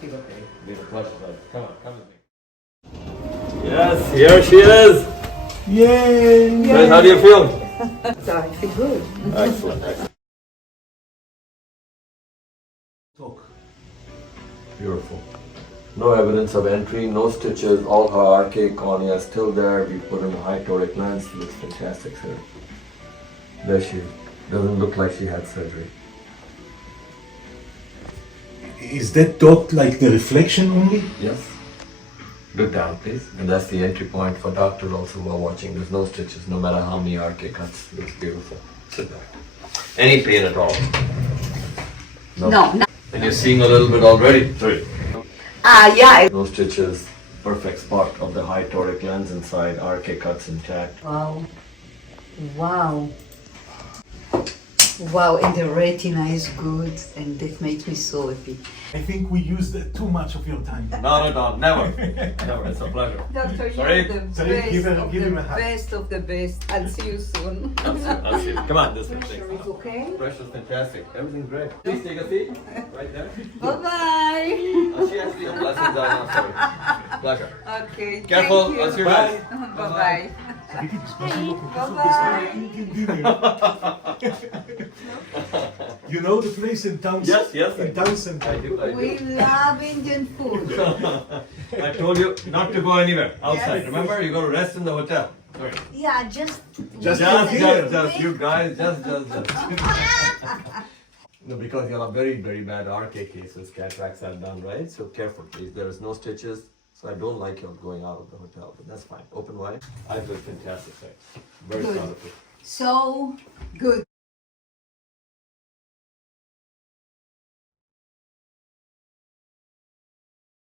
Feel okay. Be a pleasure, bud. Come on, come with me. Yes, here she is. Yay! Guys, how do you feel? So I feel good. Excellent, excellent. Talk. Beautiful. No evidence of entry, no stitches, all her archaic cornea is still there. We put in a high toric lens, looks fantastic, sir. There she is. Doesn't look like she had surgery. Is that dot like the reflection only? Yes. Look down, please. And that's the entry point for doctors also who are watching. There's no stitches, no matter how many archaic cuts. Looks beautiful. Sit back. Any pain at all? No. And you're seeing a little bit already? Sorry. Yeah. No stitches, perfect spot of the high toric lens inside, archaic cuts intact. Wow. Wow. Wow, and the retina is good, and that makes me so happy. I think we used too much of your time. Not at all, never. Never, it's a pleasure. Doctor, Sorry? you're the Sorry, best give him a of the hug. best of the best. I'll see you soon. I'll see you. Come on, this way. Pressure is okay? Pressure's fantastic. Everything's great. Please take a seat. Right there. Bye-bye. She has the blessings are now, sorry. Pleasure. Okay, Careful, thank you. I'll see you Bye. guys. Bye-bye. You know the place in town? Yes, yes, I In do. town center. I do. We love Indian food. I told you not to go anywhere outside. Yes. Remember, you got to rest in the hotel. Sorry. Yeah, just Just You guys, just. No, because you have very, very bad archaic cases, cataracts are done, right? So careful, please. There is no stitches, so I don't like you going out of the hotel, but that's fine. Open wide. I feel fantastic, right? Very Good. proud of you. so good.